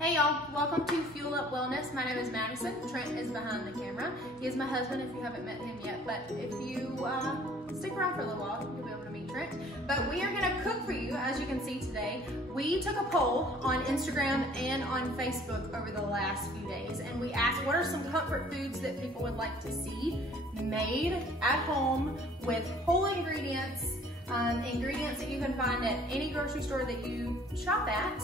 Hey y'all, welcome to Fuel Up Wellness. My name is Madison. Trent is behind the camera. He is my husband if you haven't met him yet, but if you stick around for a little while, you'll be able to meet Trent. But we are gonna cook for you, as you can see today. We took a poll on Instagram and on Facebook over the last few days, and we asked what are some comfort foods that people would like to see made at home with whole ingredients, ingredients that you can find at any grocery store that you shop at,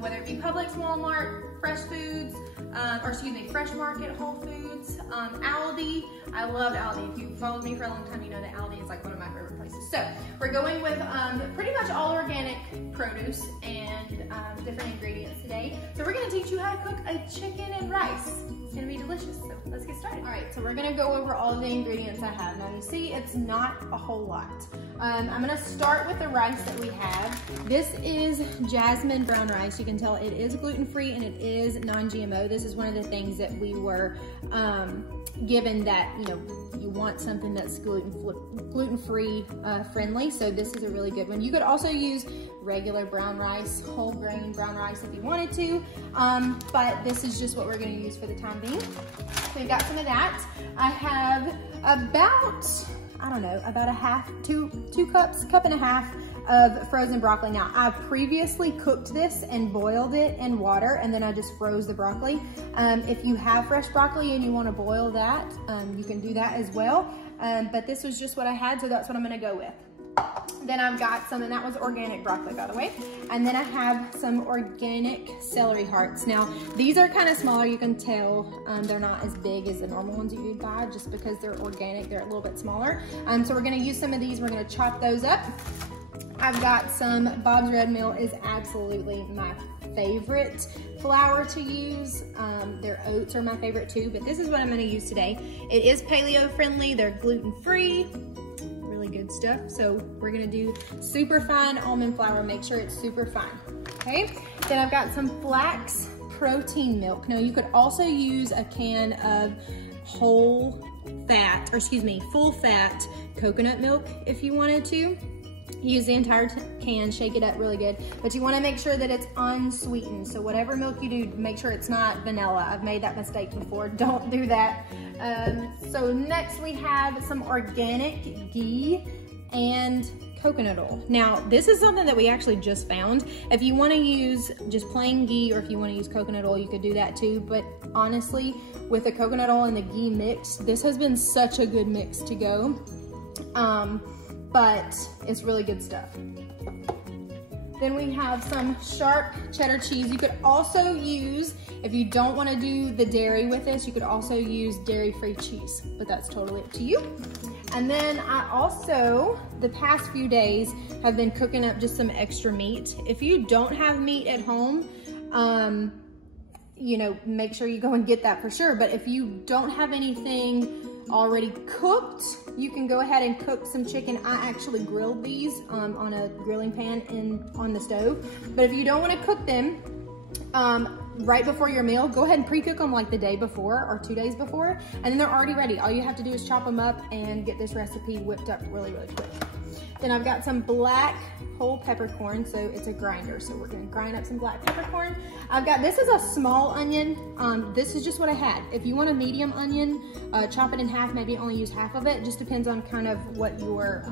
whether it be Publix, Walmart, Fresh Foods, Fresh Market, Whole Foods, Aldi. I love Aldi. If you've followed me for a long time, you know that Aldi is like one of my favorite places. So we're going with pretty much all organic produce and different ingredients today. So we're gonna teach you how to cook a chicken and rice. It's gonna be delicious, so let's get started. All right, so we're gonna go over all of the ingredients I have. Now you see, it's not a whole lot. I'm gonna start with the rice that we have. This is jasmine brown rice. You can tell it is gluten-free and it is non-GMO. This is one of the things that we were given, that you want something that's gluten-free friendly, so this is a really good one. You could also use regular brown rice, whole grain brown rice if you wanted to, but this is just what we're gonna use for the time being. So we've got some of that. I have about, I don't know, about two cup and a half of frozen broccoli. Now, I previously cooked this and boiled it in water, and then I just froze the broccoli. If you have fresh broccoli and you want to boil that, you can do that as well. But this was just what I had, so that's what I'm gonna go with. Then I've got some, and that was organic broccoli, by the way. And then I have some organic celery hearts. Now, these are kind of smaller, you can tell. They're not as big as the normal ones you would buy, just because they're organic, they're a little bit smaller. So we're gonna use some of these, we're gonna chop those up. I've got some Bob's Red Mill, is absolutely my favorite flour to use. Their oats are my favorite too, but this is what I'm gonna use today. It is paleo friendly, they're gluten-free, really good stuff. So we're gonna do super fine almond flour, make sure it's super fine, okay? Then I've got some flax protein milk. Now you could also use a can of full fat coconut milk if you wanted to. Use the entire can, shake it up really good, but you want to make sure that it's unsweetened. So whatever milk you do, make sure it's not vanilla. I've made that mistake before, don't do that. So next we have some organic ghee and coconut oil. Now this is something that we actually just found. If you want to use just plain ghee, or if you want to use coconut oil, you could do that too, but honestly, with the coconut oil and the ghee mix, this has been such a good mix to go. But it's really good stuff. Then we have some sharp cheddar cheese. You could also use, if you don't want to do the dairy with this, you could also use dairy-free cheese, but that's totally up to you. And then I also, the past few days, have been cooking up just some extra meat. If you don't have meat at home, make sure you go and get that for sure. But if you don't have anything already cooked, you can go ahead and cook some chicken. I actually grilled these on a grilling pan on the stove. But if you don't want to cook them right before your meal, go ahead and pre-cook them like the day before or 2 days before, and then they're already ready. All you have to do is chop them up and get this recipe whipped up really, really quick. Then I've got some black whole peppercorn, so it's a grinder. So we're gonna grind up some black peppercorn. This is a small onion. This is just what I had. If you want a medium onion, chop it in half, maybe only use half of it. Just depends on kind of what your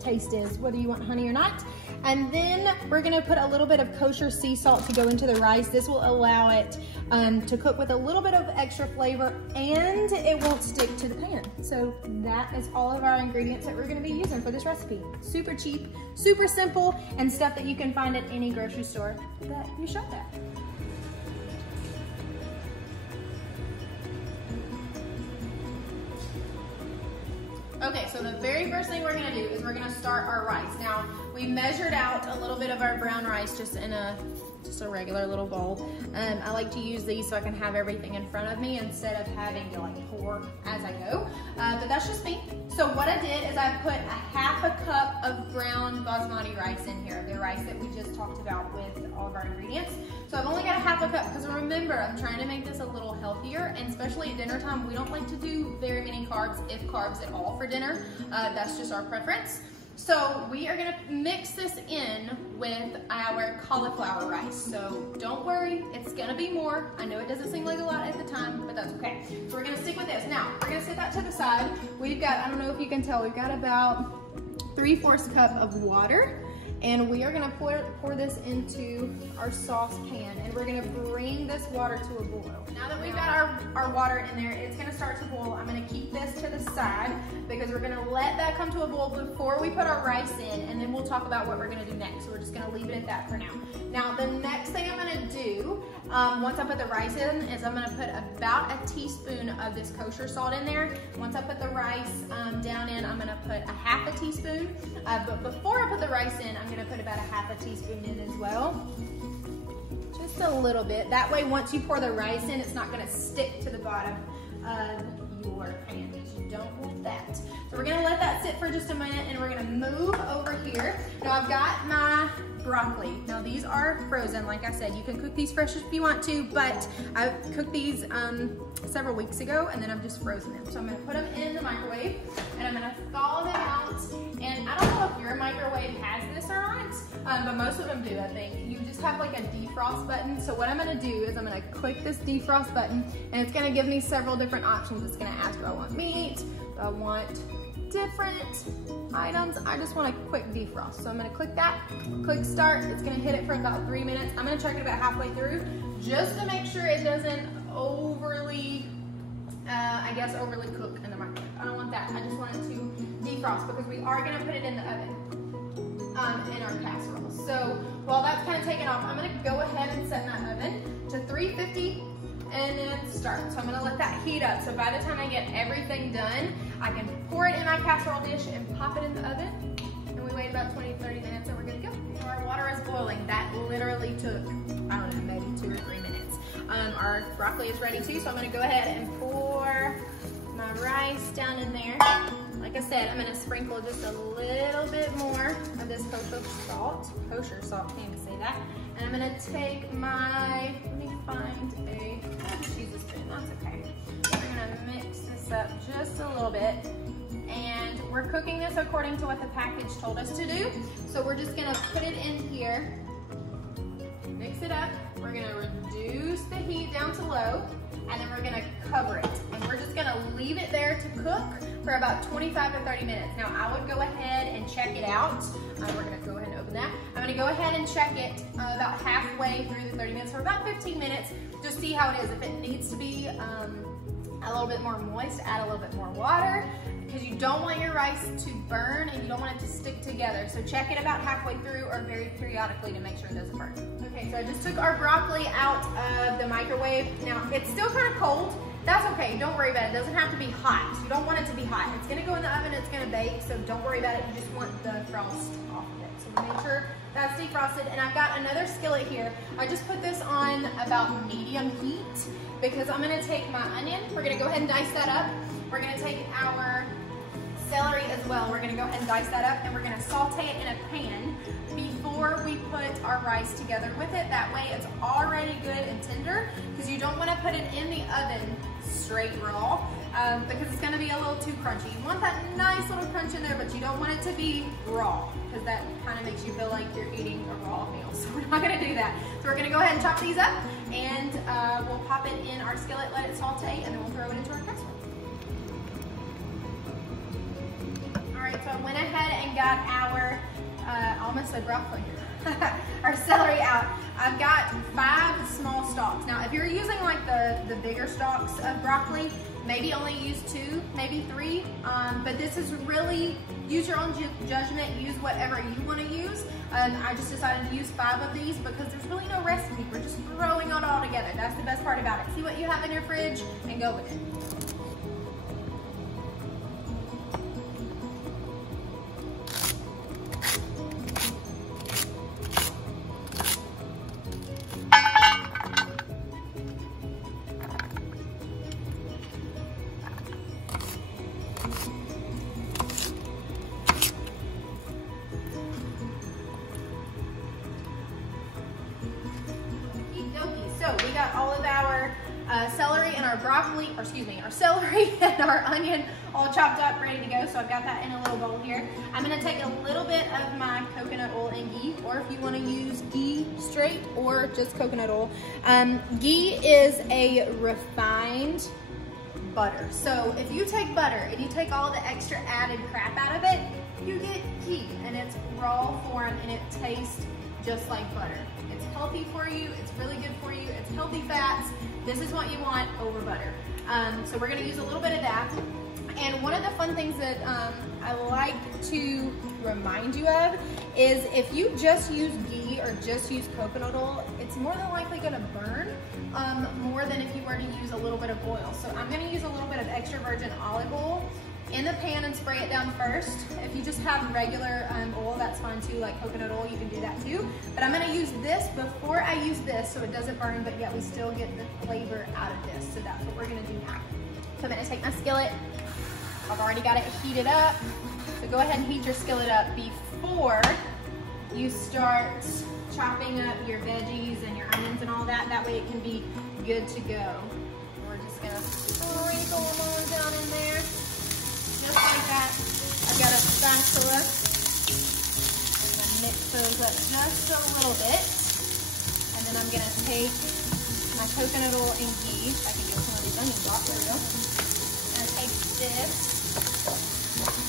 taste is, whether you want honey or not. And then we're gonna put a little bit of kosher sea salt to go into the rice. This will allow it to cook with a little bit of extra flavor, and it won't stick to the pan. So that is all of our ingredients that we're gonna be using for this recipe. Super cheap, super simple, and stuff that you can find at any grocery store that you shop at. Okay, so the very first thing we're gonna do is we're gonna start our rice. Now, we measured out a little bit of our brown rice just in a regular little bowl. I like to use these so I can have everything in front of me instead of having to like pour as I go, but that's just me. So what I did is I put a half a cup of brown basmati rice in here, the rice that we just talked about with all of our ingredients. So I've only got a half a cup because remember, I'm trying to make this a little healthier, and especially at dinner time, we don't like to do very many carbs, if carbs at all, for dinner. That's just our preference. So we are gonna mix this in with our cauliflower rice. So don't worry, it's gonna be more. I know it doesn't seem like a lot at the time, but that's okay. So we're gonna stick with this. Now, we're gonna set that to the side. We've got, I don't know if you can tell, we've got about 3/4 cup of water. And we are gonna pour this into our saucepan, and we're gonna bring this water to a boil. Now that we've got our water in there, it's gonna start to boil. I'm gonna keep this to the side because we're gonna let that come to a boil before we put our rice in, and then we'll talk about what we're gonna do next. So we're just gonna leave it at that for now. Now, the next thing I'm gonna do, once I put the rice in, is I'm gonna put about a teaspoon of this kosher salt in there. Once I put the rice down in, I'm gonna put a half a teaspoon. But before I put the rice in, I'm gonna put about a half a teaspoon in as well. Just a little bit. That way, once you pour the rice in, it's not gonna stick to the bottom of your pan, because you don't want that. So we're gonna let that sit for just a minute, and we're gonna move over here. Now I've got my broccoli. Now these are frozen, like I said. You can cook these fresh if you want to, but I cooked these several weeks ago, and then I've just frozen them. So I'm gonna put them in the microwave, and I'm gonna thaw them out. And I don't know if your microwave has this or not, but most of them do, I think. You just have like a defrost button. So what I'm gonna do is I'm gonna click this defrost button, and it's gonna give me several different options. It's gonna ask, do I want meat? Do I want different items? I just want a quick defrost. So I'm gonna click that, click start. It's gonna hit it for about 3 minutes. I'm gonna check it about halfway through just to make sure it doesn't overly, overly cook in the microwave. I don't want that. I just want it to defrost because we are gonna put it in the oven in our casserole. So while that's kind of taking off, I'm gonna go ahead and set my oven to 350 and then start. So I'm gonna let that heat up. So by the time I get everything done, I can pour it in my casserole dish and pop it in the oven. And we wait about 20 to 30 minutes and we're good to go. So our water is boiling. That literally took, I don't know, maybe 2 or 3 minutes. Our broccoli is ready too, so I'm gonna go ahead and pour my rice down in there. Like I said, I'm gonna sprinkle just a little bit more of this kosher salt, can't even say that. And I'm gonna take my, let me find a, I'll just use a spoon, that's okay. I'm gonna mix this up just a little bit. And we're cooking this according to what the package told us to do. So we're just gonna put it in here, mix it up. We're gonna reduce the heat down to low, and then we're gonna cover it. And we're just gonna leave it there to cook for about 25 to 30 minutes. Now I would go ahead and check it out. We're gonna go ahead and open that. I'm gonna go ahead and check it about halfway through the 30 minutes for about 15 minutes. Just see how it is. If it needs to be a little bit more moist, add a little bit more water, because you don't want your rice to burn and you don't want it to stick together. So check it about halfway through or very periodically to make sure it doesn't burn. Okay, so I just took our broccoli out of the microwave. Now it's still kind of cold. That's okay, don't worry about it. It doesn't have to be hot. You don't want it to be hot. It's gonna go in the oven, it's gonna bake, so don't worry about it. You just want the frost off of it. So make sure that's defrosted. And I've got another skillet here. I just put this on about medium heat because I'm gonna take my onion. We're gonna go ahead and dice that up. We're gonna take our celery as well. We're gonna go ahead and dice that up, and we're gonna saute it in a pan before we put our rice together with it. That way it's already good and tender, because you don't wanna put it in the oven straight raw, because it's gonna be a little too crunchy. You want that nice little crunch in there, but you don't want it to be raw, because that kind of makes you feel like you're eating a raw meal. So we're not gonna do that. So we're gonna go ahead and chop these up, and we'll pop it in our skillet, let it saute, and then we'll throw it into our casserole. All right, so I went ahead and got our, almost said broccoli, our celery out. I've got 5 small stalks. Now, if you're using like the bigger stalks of broccoli, maybe only use 2, maybe 3, but this is really, use your own judgment, use whatever you want to use. I just decided to use 5 of these because there's really no recipe. We're just throwing it all together. That's the best part about it. See what you have in your fridge and go with it. So we got all of our celery and our broccoli, or excuse me, our celery and our onion all chopped up, ready to go. So I've got that in a little bowl here. I'm gonna take a little bit of my coconut oil and ghee, or if you wanna use ghee straight or just coconut oil. Ghee is a refined butter. So if you take butter and you take all the extra added crap out of it, you get ghee, and it's raw form and it tastes just like butter. It's healthy for you, it's really good for you, it's healthy fats. This is what you want over butter. So we're gonna use a little bit of that. And one of the fun things that I like to remind you of is if you just use ghee or just use coconut oil, it's more than likely gonna burn more than if you were to use a little bit of oil. So I'm gonna use a little bit of extra virgin olive oil in the pan and spray it down first. If you just have regular oil, that's fine too, like coconut oil, you can do that too. But I'm gonna use this before I use this so it doesn't burn, but yet we still get the flavor out of this. So that's what we're gonna do now. So I'm gonna take my skillet. I've already got it heated up. So go ahead and heat your skillet up before you start chopping up your veggies and your onions and all that. That way it can be good to go. We're just gonna sprinkle them on down in there. Just like that. I've got a spatula. I'm gonna mix those up just a little bit. And then I'm gonna take my coconut oil and ghee. I can get some of these onions off, there we go. I'm gonna take this.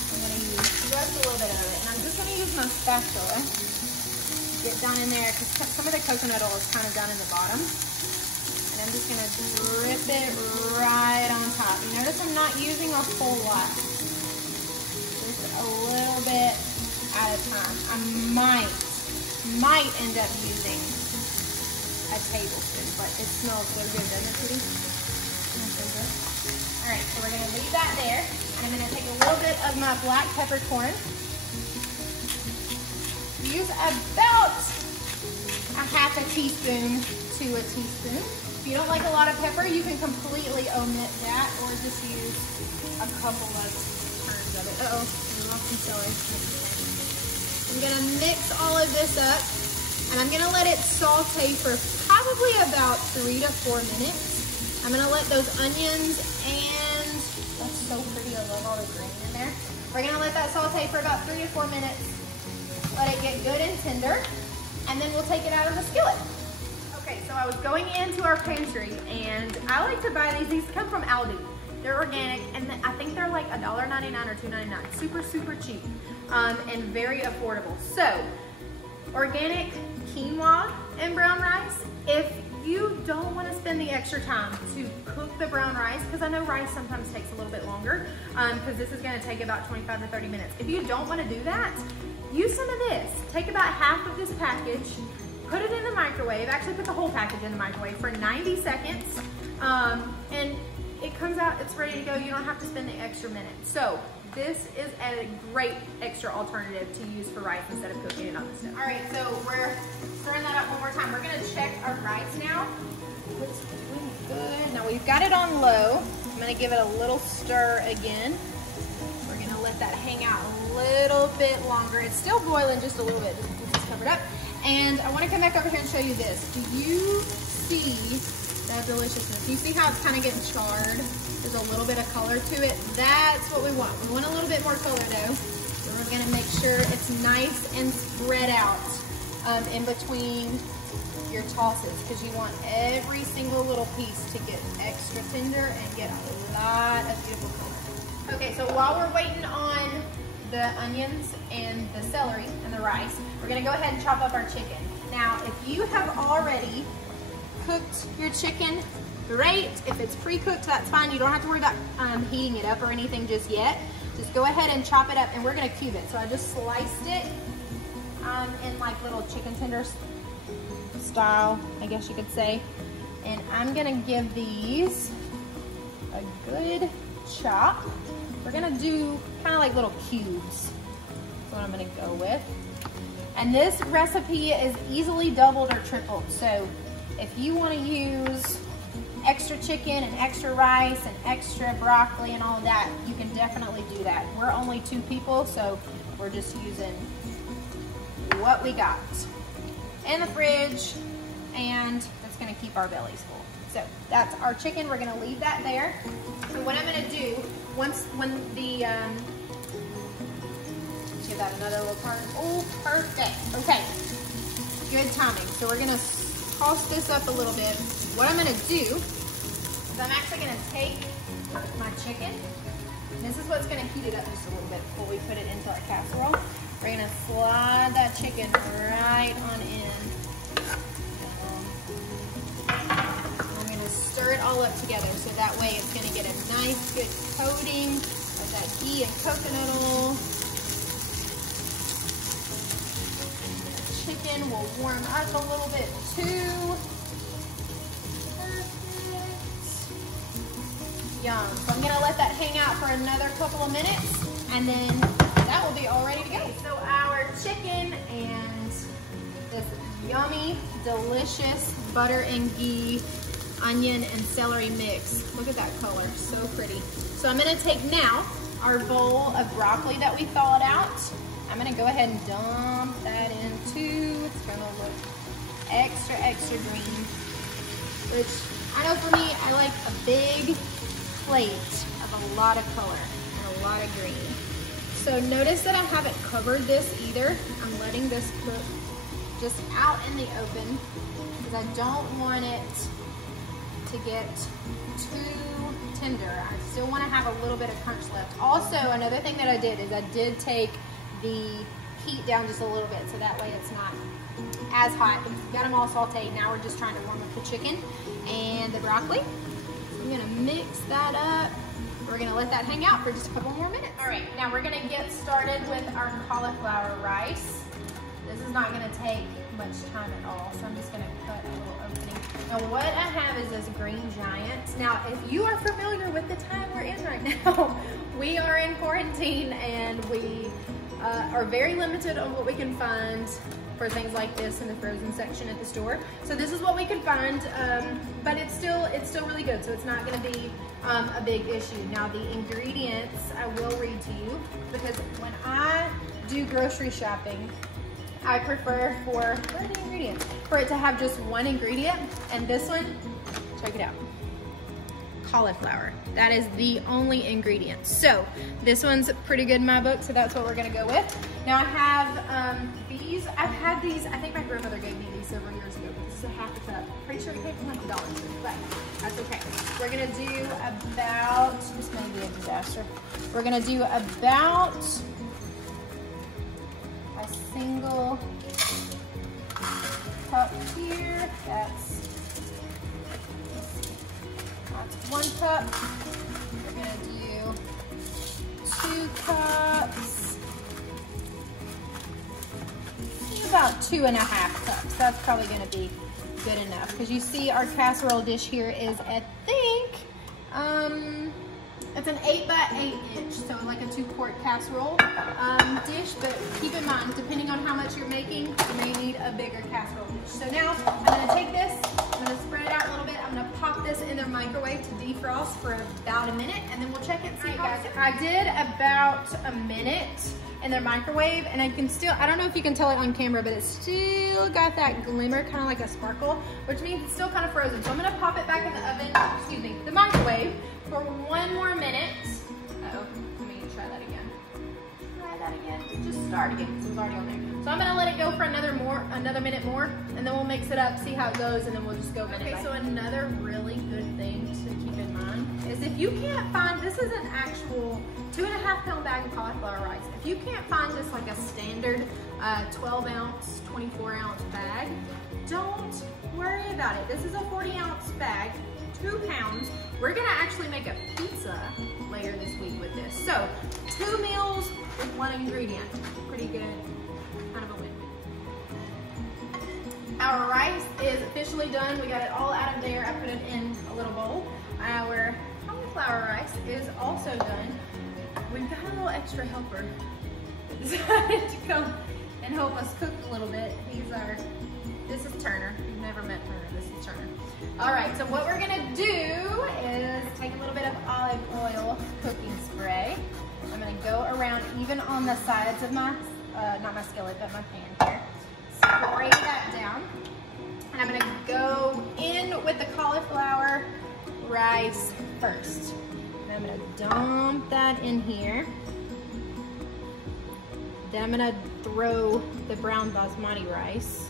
I'm gonna use just a little bit of it. And I'm just gonna use my spatula. Get down in there, because some of the coconut oil is kind of down in the bottom. And I'm just gonna drip it right on top. You notice I'm not using a whole lot. Just a little bit at a time. I might end up using a tablespoon, but it smells so good, doesn't it, Kitty? All right, so we're gonna leave that there. And I'm gonna take a little bit of my black peppercorn. Use about a half a teaspoon to a teaspoon. If you don't like a lot of pepper, you can completely omit that or just use a couple of turns of it. Uh-oh, I lost some celery. I'm gonna mix all of this up and I'm gonna let it saute for probably about 3 to 4 minutes. I'm gonna let those onions and, that's so pretty, I love all the green in there. We're gonna let that saute for about 3 to 4 minutes. Let it get good and tender, and then we'll take it out of the skillet. Okay, so I was going into our pantry, and I like to buy these. These come from Aldi. They're organic, and I think they're like $1.99 or $2.99. Super, super cheap, and very affordable. So, organic quinoa and brown rice. If you don't want to spend the extra time to cook the brown rice, because I know rice sometimes takes a little bit longer, because this is going to take about 25 to 30 minutes. If you don't want to do that, use some of this. Take about half of this package, put it in the microwave, actually put the whole package in the microwave for 90 seconds, and it comes out, it's ready to go. You don't have to spend the extra minute. So this is a great extra alternative to use for rice instead of cooking it on the stove. All right, so we're stirring that up one more time. We're gonna check our rice now. It's doing good. Now we've got it on low. I'm gonna give it a little stir again. We're gonna let that hang out a little bit longer. It's still boiling just a little bit, just covered up. And I wanna come back over here and show you this. Do you see that deliciousness? You see how it's kind of getting charred? There's a little bit of color to it. That's what we want. We want a little bit more color though. So we're gonna make sure it's nice and spread out in between your tosses, because you want every single little piece to get extra tender and get a lot of beautiful color. Okay, so while we're waiting on the onions and the celery and the rice, we're gonna go ahead and chop up our chicken. Now, if you have already cooked your chicken, great. If it's pre-cooked, that's fine. You don't have to worry about heating it up or anything just yet. Just go ahead and chop it up, and we're gonna cube it. So I just sliced it in like little chicken tenders style, I guess you could say. And I'm gonna give these a good chop. We're gonna do kind of like little cubes. That's what I'm gonna go with. And this recipe is easily doubled or tripled. So if you wanna use extra chicken and extra rice and extra broccoli and all of that, you can definitely do that. We're only 2 people, so we're just using what we got in the fridge, and it's just gonna keep our bellies full. So that's our chicken. We're gonna leave that there. And what I'm gonna do, when the, give that another little turn. Oh, perfect. Okay, good timing. So we're gonna toss this up a little bit. What I'm gonna do is I'm actually gonna take my chicken. This is what's gonna heat it up just a little bit before we put it into our casserole. We're gonna slide that chicken right on in. I'm gonna stir it all up together so that way it's gonna get a nice good coating of that ghee and coconut oil. The chicken will warm up a little bit too. Yum. So I'm gonna let that hang out for another couple of minutes and then that will be all ready to go. So our chicken and this yummy, delicious butter and ghee, onion and celery mix. Look at that color, so pretty. So I'm gonna take now our bowl of broccoli that we thawed out. I'm gonna go ahead and dump that in too. It's gonna look extra, extra green. Which I know for me, I like a big plate of a lot of color and a lot of green. So notice that I haven't covered this either. I'm letting this cook just out in the open because I don't want it to get too tender. I still want to have a little bit of crunch left. Also, another thing that I did is I did take the heat down just a little bit so that way it's not as hot. We've got them all sauteed. Now we're just trying to warm up the chicken and the broccoli. I'm gonna mix that up. We're gonna let that hang out for just a couple more minutes. All right, now we're gonna get started with our cauliflower rice. This is not gonna take much time at all, so I'm just gonna cut a little opening. Now what I have is this green giant. Now, if you are familiar with the time we're in right now, we are in quarantine and we are very limited on what we can find for things like this in the frozen section at the store. So this is what we could find, but it's still really good, so it's not gonna be a big issue. Now the ingredients I will read to you because when I do grocery shopping, I prefer for, what are the ingredients? For it to have just one ingredient, and this one, check it out. Cauliflower. That is the only ingredient. So this one's pretty good in my book, so that's what we're gonna go with. Now I have these. I've had these, I think my grandmother gave me these several years ago, but this is a half a cup. Pretty sure it came from like $1, but that's okay. We're gonna do about, this may be a disaster. We're gonna do about a single cup here. That's 1 cup. We're gonna do 2 cups. About 2.5 cups. That's probably gonna be good enough because you see our casserole dish here is, I think, it's an 8 by 8 inch, so like a 2-quart casserole dish, but keep in mind, depending on how much you're making, you may need a bigger casserole dish. So now I'm gonna take this, I'm gonna spread it out a little bit, I'm gonna pop this in the microwave to defrost for about a minute, and then we'll check it and see. Guys, I did about a minute in the microwave, and I can still, I don't know if you can tell it on camera, but it's still got that glimmer, kind of like a sparkle, which means it's still kind of frozen. So I'm gonna pop it back in the oven, excuse me, the microwave for 1 more minute. Uh-oh, let me try that again. Try that again, just start again, because it was already on there. So I'm gonna let it go for another minute more, and then we'll mix it up, see how it goes, and then we'll just go minute by minute. So another really good thing to keep in mind is if you can't find, this is an actual 2.5 pound bag of cauliflower rice. If you can't find just like a standard 12 ounce, 24 ounce bag, don't worry about it. This is a 40 ounce bag, 2 pounds. We're gonna actually make a pizza later this week with this. So 2 meals with 1 ingredient. Pretty good, kind of a win. Our rice is officially done. We got it all out of there. I put it in a little bowl. Our cauliflower rice is also done. We've got a little extra helper that decided to come and help us cook a little bit. This is Turner. You've never met Turner, this is Turner. All right, so what we're gonna do is take a little bit of olive oil cooking spray. I'm gonna go around even on the sides of my, not my skillet, but my pan here. Spray that down. And I'm gonna go in with the cauliflower rice first. And I'm gonna dump that in here. Then I'm gonna throw the brown basmati rice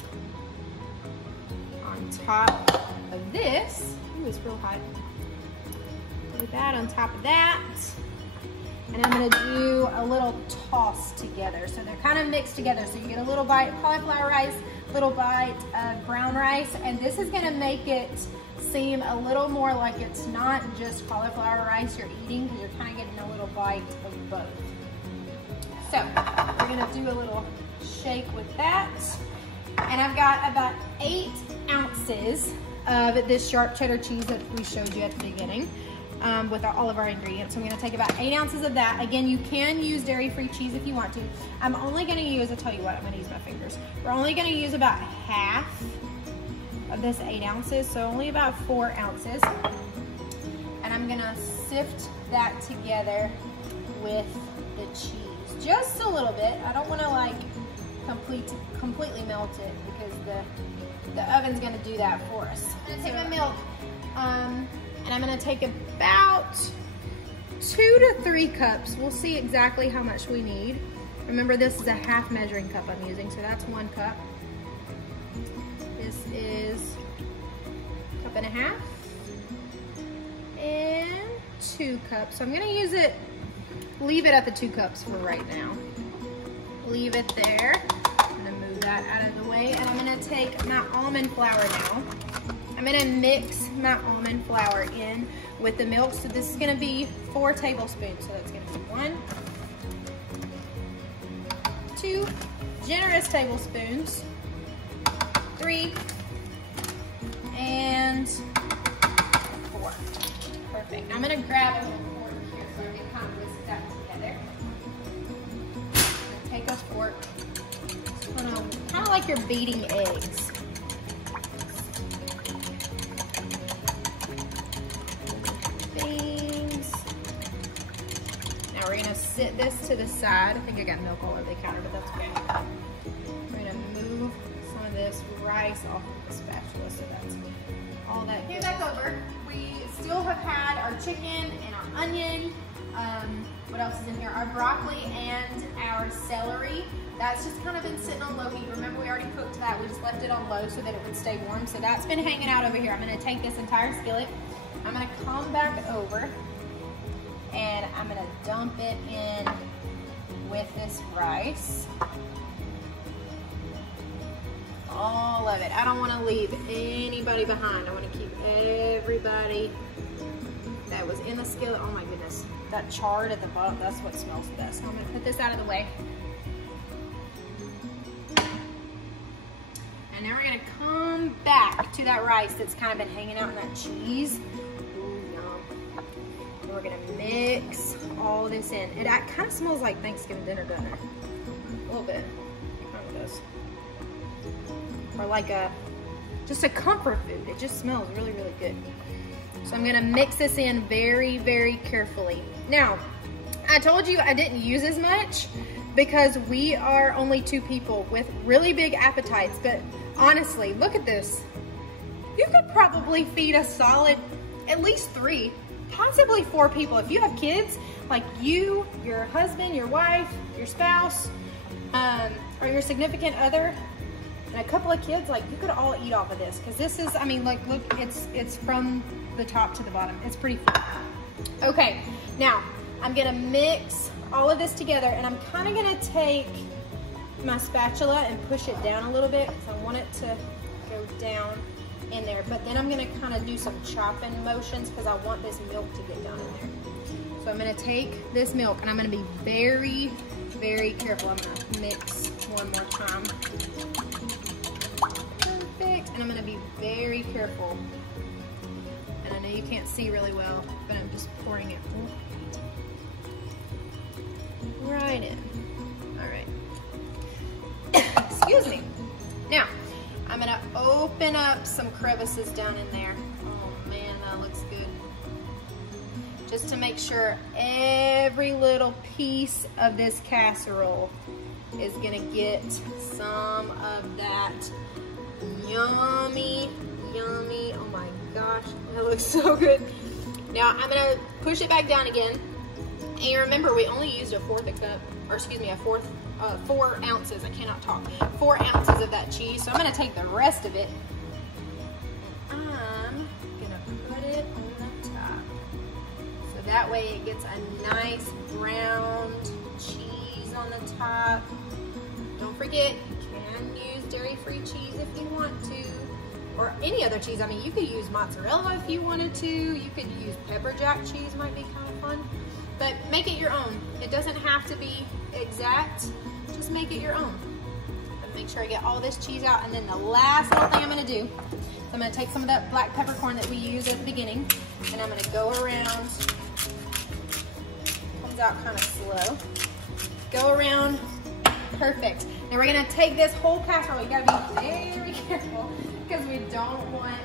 on top of this. Ooh, it's real hot. Put that on top of that. And I'm gonna do a little toss together. So they're kind of mixed together. So you get a little bite of cauliflower rice, little bite of brown rice, and this is gonna make it seem a little more like it's not just cauliflower rice you're eating, because you're kind of getting a little bite of both. So we're gonna do a little shake with that. And I've got about 8 ounces of this sharp cheddar cheese that we showed you at the beginning with all of our ingredients. So I'm gonna take about 8 ounces of that. Again, you can use dairy-free cheese if you want to. I'm only gonna use, I'll tell you what, I'm gonna use my fingers. We're only gonna use about half of this 8 ounces, so only about 4 ounces. And I'm gonna sift that together with the cheese. Just a little bit. I don't want to like completely melt it, because the oven's going to do that for us. I'm going to take my milk and I'm going to take about 2 to 3 cups. We'll see exactly how much we need. Remember, this is a half measuring cup I'm using, so that's 1 cup. This is 1.5 cups and 2 cups. So I'm going to use it. Leave it at the 2 cups for right now. Leave it there. I'm gonna move that out of the way, and I'm gonna take my almond flour now. I'm gonna mix my almond flour in with the milk. So this is gonna be 4 tablespoons. So that's gonna be 1, 2 generous tablespoons, 3, and 4. Perfect. I'm gonna grab a little fork here so I can kind of whisk that together. Take a fork, kind of like you're beating eggs. Things. Now we're gonna sit this to the side. I think I got milk all over the counter, but that's okay. We're gonna move some of this rice off of the spatula, so that's all that. Here's back over. We still have had our chicken and our onion. What else is in here? Our broccoli and our celery. That's just kind of been sitting on low heat. Remember, we already cooked that. We just left it on low so that it would stay warm. So that's been hanging out over here. I'm gonna take this entire skillet. I'm gonna come back over and I'm gonna dump it in with this rice. All of it. I don't wanna leave anybody behind. I wanna keep everybody that was in the skillet. Oh my goodness. That chard at the bottom, that's what smells best. I'm gonna put this out of the way. And now we're gonna come back to that rice that's kind of been hanging out in that cheese. Ooh, yum. And we're gonna mix all this in. It kind of smells like Thanksgiving dinner, doesn't it? A little bit, it kind of does. Or like just a comfort food. It just smells really, really good. So I'm gonna mix this in very, very carefully. Now, I told you I didn't use as much because we are only 2 people with really big appetites, but honestly, look at this. You could probably feed a solid at least 3, possibly 4 people. If you have kids, like you, your husband, your wife, your spouse, or your significant other, and a couple of kids, like you could all eat off of this, because this is, I mean, like, look, it's from the top to the bottom. It's pretty full. Okay, now I'm gonna mix all of this together, and I'm kind of gonna take my spatula and push it down a little bit because I want it to go down in there. But then I'm gonna kind of do some chopping motions because I want this milk to get down in there. So I'm gonna take this milk and I'm gonna be very, very careful. I'm gonna mix one more time. Perfect, and I'm gonna be very careful. And I know you can't see really well, but I'm just pouring it right in. All right. Excuse me. Now, I'm gonna open up some crevices down in there. Oh man, that looks good. Just to make sure every little piece of this casserole is gonna get some of that Yummy, yummy. Oh my gosh, that looks so good. Now I'm gonna push it back down again. And you remember we only used a 4 ounces, I cannot talk, 4 ounces of that cheese. So I'm gonna take the rest of it. And I'm gonna put it on the top. So that way it gets a nice browned cheese on the top. Don't forget, you can use dairy-free cheese if you want to, or any other cheese. I mean, you could use mozzarella if you wanted to. You could use pepper jack cheese, might be kind of fun. But make it your own. It doesn't have to be exact, just make it your own. But make sure I get all this cheese out, and then the last little thing I'm gonna do, I'm gonna take some of that black peppercorn that we used at the beginning, and I'm gonna go around, comes out kind of slow, go around. Perfect. Now we're gonna take this whole casserole. You gotta be very careful because we don't want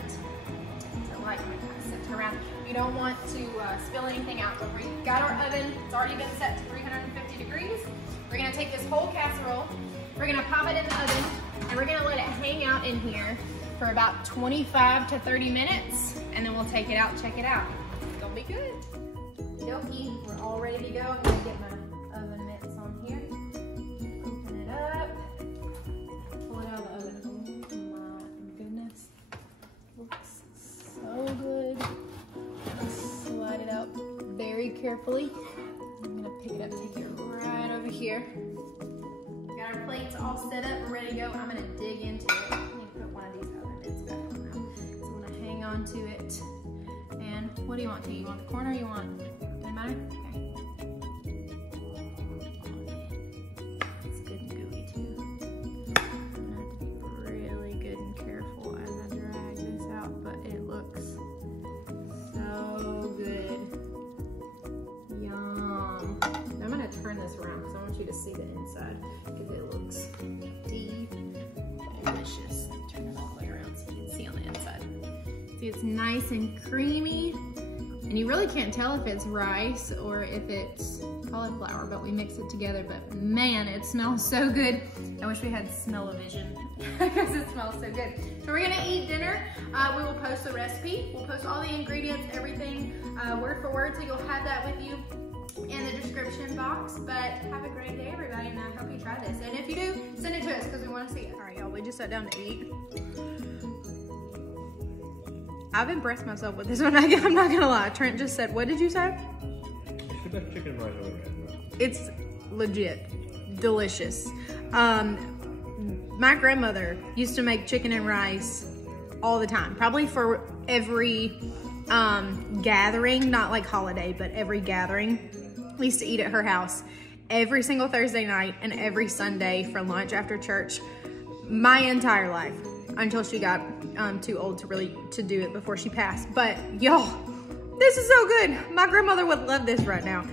to, like, sit around. You don't want to spill anything out. But we've got our oven. It's already been set to 350 degrees. We're gonna take this whole casserole. We're gonna pop it in the oven, and we're gonna let it hang out in here for about 25 to 30 minutes, and then we'll take it out, check it out. It's gonna be good. Okie, we're all ready to go. I'm gonna get my oven mitts on here. Up. Pull it out of the oven. Oh my goodness. Looks so good. Slide it out very carefully. I'm gonna pick it up, take it right over here. Got our plates all set up, we're ready to go. I'm gonna dig into it. Let me put one of these oven mitts back on now. So I'm gonna hang on to it. And what do you want to? You want the corner or you want, doesn't matter? Okay. Turn this around because I want you to see the inside because it looks delicious. Turn it all the way around so you can see on the inside. See, it's nice and creamy, and you really can't tell if it's rice or if it's cauliflower, but we mix it together. But man, it smells so good. I wish we had smell-o-vision because it smells so good. So we're gonna eat dinner. We will post the recipe. We'll post all the ingredients, everything, word for word, so you'll have that with you in the description box. But have a great day, everybody, and I hope you try this. And if you do, send it to us because we want to see it. All right, y'all, we just sat down to eat. I've impressed myself with this one. I'm not gonna lie. Trent just said, what did you say? It's the best chicken and rice I've ever had. It's legit delicious. My grandmother used to make chicken and rice all the time, probably for every gathering, not like holiday, but every gathering. We used to eat at her house every single Thursday night and every Sunday for lunch after church my entire life until she got too old to do it before she passed. But y'all, this is so good. My grandmother would love this right now.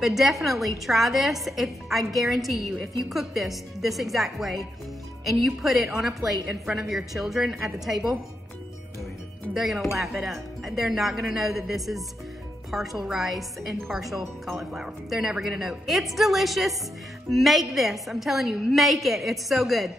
But definitely try this. I guarantee you, if you cook this exact way and you put it on a plate in front of your children at the table, they're gonna lap it up. They're not gonna know that this is partial rice and partial cauliflower. They're never gonna know. It's delicious. Make this. I'm telling you, make it. It's so good.